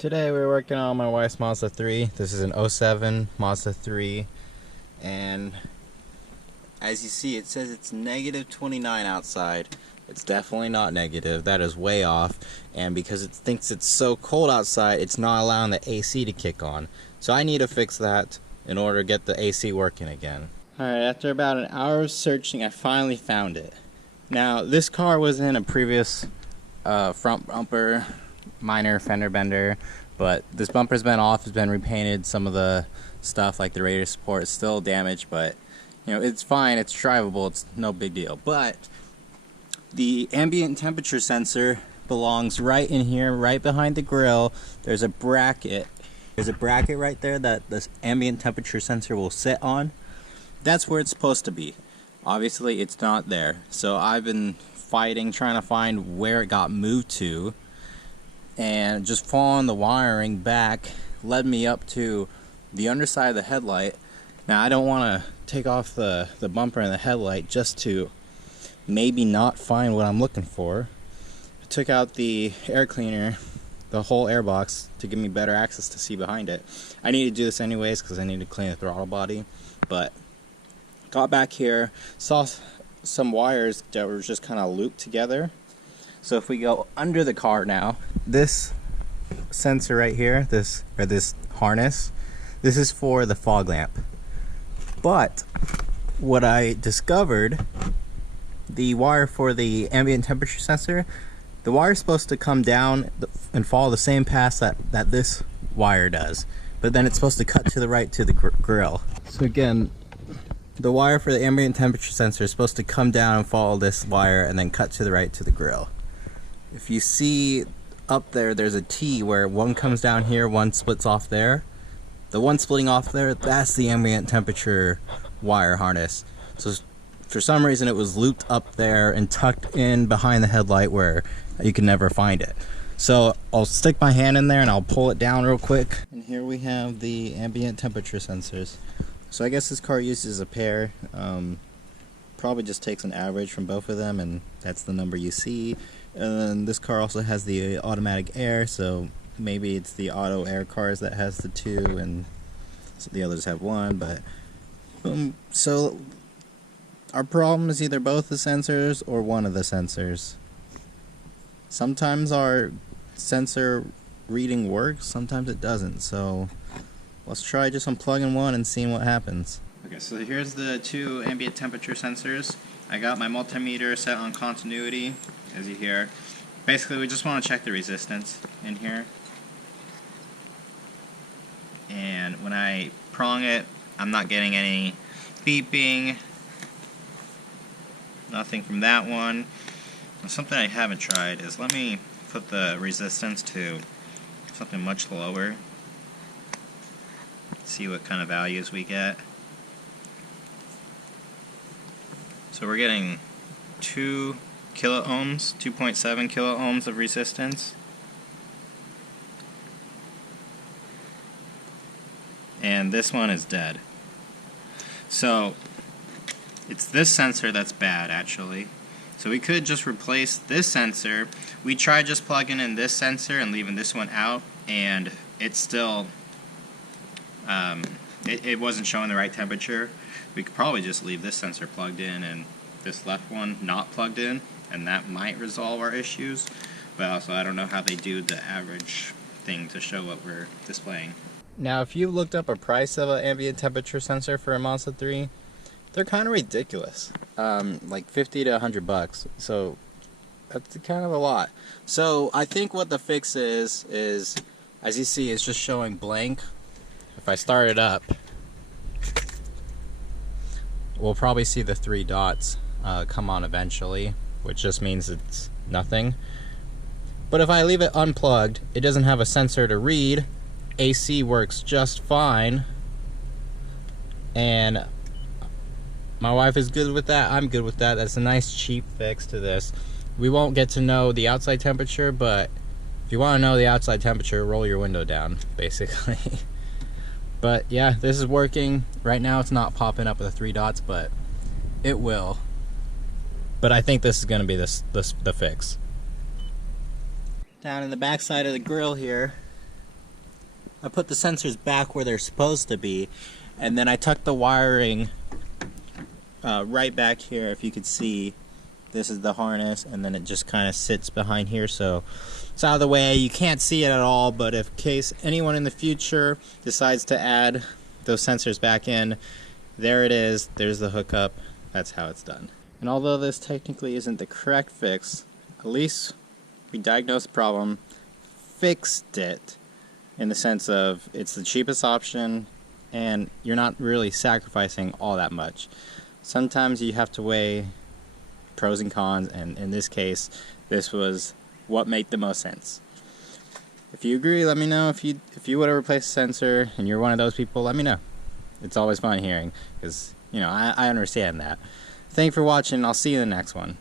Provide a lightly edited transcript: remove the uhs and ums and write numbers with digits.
Today we're working on my wife's Mazda 3. This is an '07 Mazda 3, and as you see, it says it's negative 29 outside. It's definitely not negative. That is way off, and because it thinks it's so cold outside, it's not allowing the AC to kick on. So I need to fix that in order to get the AC working again. Alright, after about an hour of searching, I finally found it. Now, this car was in a previous front bumper, minor fender bender, but this bumper's been off, it's been repainted. Some of the stuff like the radiator support is still damaged, but you know, it's fine, it's drivable, it's no big deal. But the ambient temperature sensor belongs right in here, right behind the grill. There's a bracket right there that this ambient temperature sensor will sit on. That's where it's supposed to be. Obviously it's not there, so I've been fighting, trying to find where it got moved to, and just following the wiring back led me up to the underside of the headlight. Now I don't want to take off the bumper and the headlight just to maybe not find what I'm looking for. I took out the air cleaner, the whole air box, to give me better access to see behind it. I need to do this anyways because I need to clean the throttle body, but got back here, saw some wires that were just kind of looped together. So if we go under the car now, this sensor right here, this harness, this is for the fog lamp. But what I discovered, the wire for the ambient temperature sensor, the wire is supposed to come down and follow the same path that this wire does, but then it's supposed to cut to the right to the grill. So again, the wire for the ambient temperature sensor is supposed to come down and follow this wire and then cut to the right to the grill. If you see up there, there's a T where one comes down here, one splits off there. The one splitting off there, that's the ambient temperature wire harness. So for some reason it was looped up there and tucked in behind the headlight where you can never find it. So I'll stick my hand in there and I'll pull it down real quick. And here we have the ambient temperature sensors. So I guess this car uses a pair. Probably just takes an average from both of them, and that's the number you see. And then this car also has the automatic air, so maybe it's the auto air cars that has the two and so the others have one. But so our problem is either both the sensors or one of the sensors. Sometimes our sensor reading works, sometimes it doesn't, so let's try just unplugging one and seeing what happens. Okay, so here's the two ambient temperature sensors. I got my multimeter set on continuity, as you hear. Basically, we just want to check the resistance in here. And when I prong it, I'm not getting any beeping. Nothing from that one. Something I haven't tried is, let me put the resistance to something much lower. See what kind of values we get. So we're getting 2 kilo ohms, 2.7 kilo ohms of resistance. And this one is dead. So it's this sensor that's bad, actually. So we could just replace this sensor. We tried just plugging in this sensor and leaving this one out, and it's still it wasn't showing the right temperature. We could probably just leave this sensor plugged in and this left one not plugged in, and that might resolve our issues. But also, I don't know how they do the average thing to show what we're displaying. Now, if you looked up a price of an ambient temperature sensor for a Mazda 3, they're kind of ridiculous. Like 50 to 100 bucks. So that's kind of a lot. So I think what the fix is as you see, it's just showing blank. If I start it up, we'll probably see the 3 dots come on eventually, which just means it's nothing. But if I leave it unplugged, it doesn't have a sensor to read. AC works just fine, and my wife is good with that. I'm good with that. That's a nice cheap fix to this. We won't get to know the outside temperature, but if you want to know the outside temperature, roll your window down, basically. But yeah, this is working. Right now it's not popping up with the 3 dots, but it will. But I think this is going to be the fix. Down in the back side of the grill here, I put the sensors back where they're supposed to be, and then I tucked the wiring right back here. If you could see, this is the harness, and then it just kind of sits behind here, so it's out of the way. You can't see it at all, but if case anyone in the future decides to add those sensors back in, there it is. There's the hookup. That's how it's done. And although this technically isn't the correct fix, at least we diagnosed the problem, fixed it, in the sense of it's the cheapest option and you're not really sacrificing all that much. Sometimes you have to weigh pros and cons, and in this case, this was what made the most sense. If you agree, let me know. If you would have replaced a sensor and you're one of those people, let me know. It's always fun hearing, because, you know, I understand that. Thank you for watching. I'll see you in the next one.